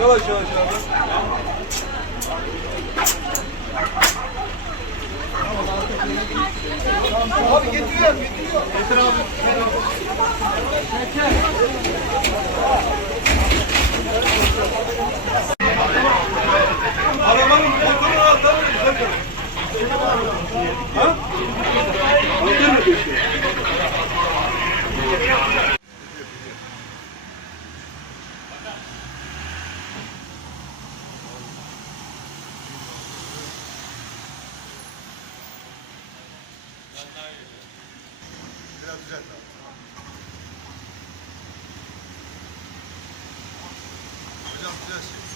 Yavaş yavaş abi. Abi getiriyor, getiriyor. Getir abi. Getir. Arabanın motorunu atalım. Ha? Biraz düzelt abi. Biraz düzelt şimdi.